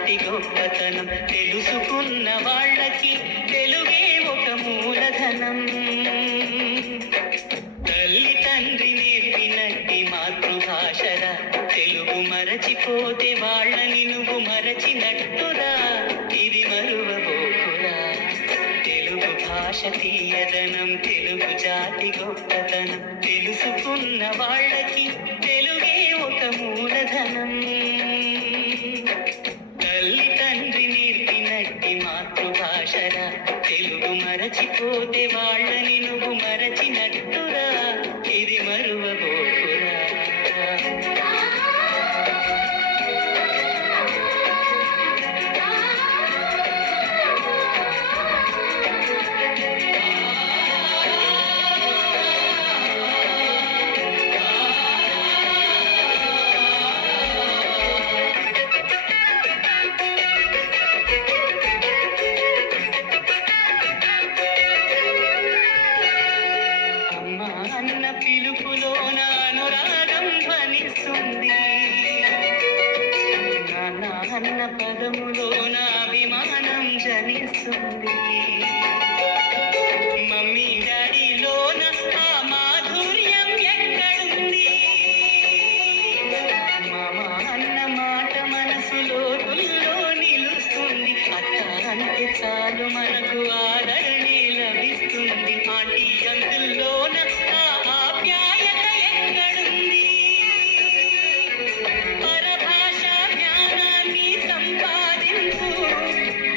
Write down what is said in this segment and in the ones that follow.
జాతి గొప్పతనం తెలుసుకున్న వాళ్ళకి తెలుగే ఒక మూలధనం. తల్లి తండ్రి నేర్పినట్టి మాతృభాషరా, తెలుగు మరచిపోతే వాళ్ళని నువ్వు మరచినట్టురా, ఇది మరువబోకురా. తెలుగు భాష తీయదనం, తెలుగు జాతి గొప్పతనం తెలుసుకున్న వాళ్ళకి తెలుగే ఒక మూలధనం. తల్లి తండ్రి నేర్పినట్టి మాతృభాషరా, తెలుగు మరచిపోతే వాళ్ళని నువ్వు మరచినట్టురా, ఇది మరువబోకురా. అన్న పిలుపులోన అనురాగం ధ్వనిస్తుంది, నాన్న అన్న పదములోన అభిమానం జనిస్తుంది. మమ్మీ డాడీలోన ఆ మాధుర్యం ఎక్కడుంది? మామ అన్న మాట మనసులో తుల్లో నిలుస్తుంది. అత్త అంటే చాలు మనకు ఆదరణే లభిస్తుంది. ఆంటీ అంకుల్లోన ఆప్యాయత ఎక్కడుంది? పరభాష జ్ఞానాన్ని సంపాదించు,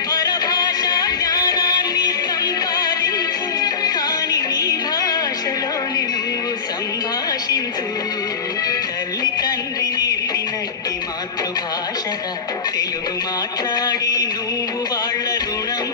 పరభాష జ్ఞానాన్ని సంపాదించు, కానీ నీ భాషలోని నువ్వు సంభాషించు. తల్లి తండ్రి నేర్పినట్టి మాతృభాషగా తెలుగు మాట్లాడి నువ్వు వాళ్ళ రుణం